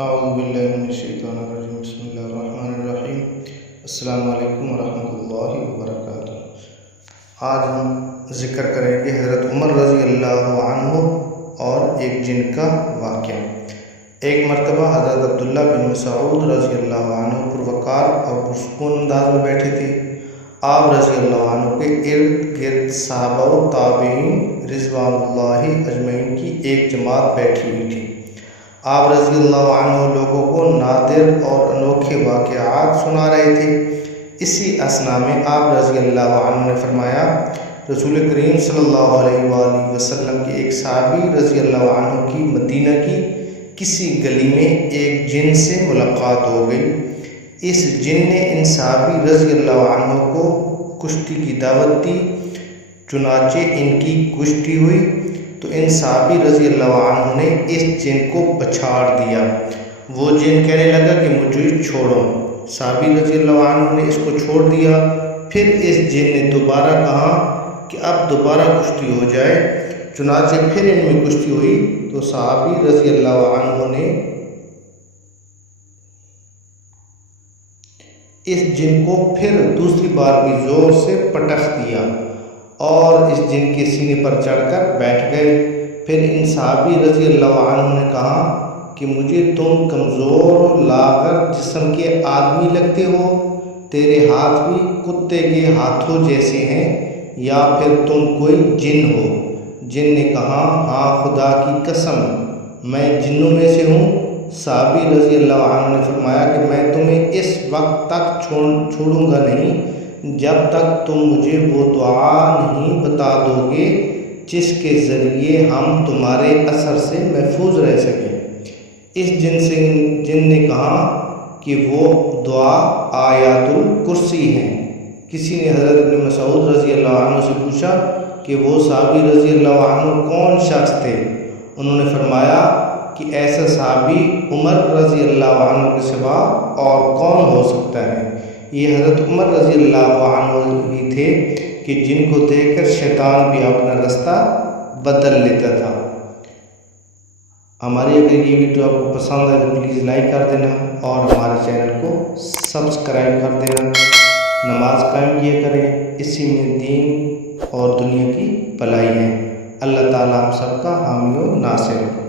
اعوذ باللہ من الشیطان الرجیم بسم اللہ الرحمن الرحیم السلام علیکم ورحمۃ اللہ وبرکاتہ۔ آج ہم ذکر کریں گے حضرت عمر رضی اللہ عنہ اور ایک جن کا واقعہ۔ ایک مرتبہ حضرت عبداللہ بن مسعود رضی اللہ عنہ پروقار اور پرسکون انداز میں بیٹھے تھے۔ آپ رضی اللہ عنہ کے ارد گرد صحابہ و تابعین رضوان اللہ اجمعین کی ایک جماعت بیٹھی ہوئی تھی۔ آپ رضی اللہ عنہ لوگوں کو نادر اور انوکھے واقعات سنا رہے تھے۔ اسی اثنا میں آپ رضی اللہ عنہ نے فرمایا، رسول کریم صلی اللہ علیہ وآلہ وسلم کے ایک صحابی رضی اللہ عنہ کی مدینہ کی کسی گلی میں ایک جن سے ملاقات ہو گئی۔ اس جن نے ان صحابی رضی اللہ عنہ کو کشتی کی دعوت دی، چنانچہ ان کی کشتی ہوئی تو ان صحابی رضی اللہ عنہ نے اس جن کو پچھاڑ دیا۔ وہ جن کہنے لگا کہ مجھے چھوڑو۔ صحابی رضی اللہ عنہ نے اس کو چھوڑ دیا۔ پھر اس جن نے دوبارہ کہا کہ اب دوبارہ کشتی ہو جائے، چنانچہ پھر ان میں کشتی ہوئی تو صحابی رضی اللہ عنہ نے اس جن کو پھر دوسری بار بھی زور سے پٹخ دیا اور اس جن کے سینے پر چڑھ کر بیٹھ گئے۔ پھر ان صحابی رضی اللہ عنہ نے کہا کہ مجھے تم کمزور لاغر جسم کے آدمی لگتے ہو، تیرے ہاتھ بھی کتے کے ہاتھوں جیسے ہیں، یا پھر تم کوئی جن ہو؟ جن نے کہا، ہاں خدا کی قسم میں جنوں میں سے ہوں۔ صحابی رضی اللہ عنہ نے فرمایا کہ میں تمہیں اس وقت تک چھوڑوں گا نہیں جب تک تم مجھے وہ دعا نہیں بتا دو گے جس کے ذریعے ہم تمہارے اثر سے محفوظ رہ سکیں۔ اس جن نے کہا کہ وہ دعا آیات الکرسی ہے۔ کسی نے حضرت ابن مسعود رضی اللہ عنہ سے پوچھا کہ وہ صحابی رضی اللہ عنہ کون شخص تھے؟ انہوں نے فرمایا کہ ایسا صحابی عمر رضی اللہ عنہ کے سوا اور کون ہو سکتا ہے؟ یہ حضرت عمر رضی اللہ عنہ ہی تھے کہ جن کو دیکھ کر شیطان بھی اپنا رستہ بدل لیتا تھا۔ ہماری اگر یہ ویڈیو آپ کو پسند آئے تو پلیز لائک کر دینا اور ہمارے چینل کو سبسکرائب کر دینا۔ نماز قائم کیا کریں، اسی میں دین اور دنیا کی بھلائی ہے۔ اللہ تعالیٰ ہم سب کا حامی و ناصر ہے۔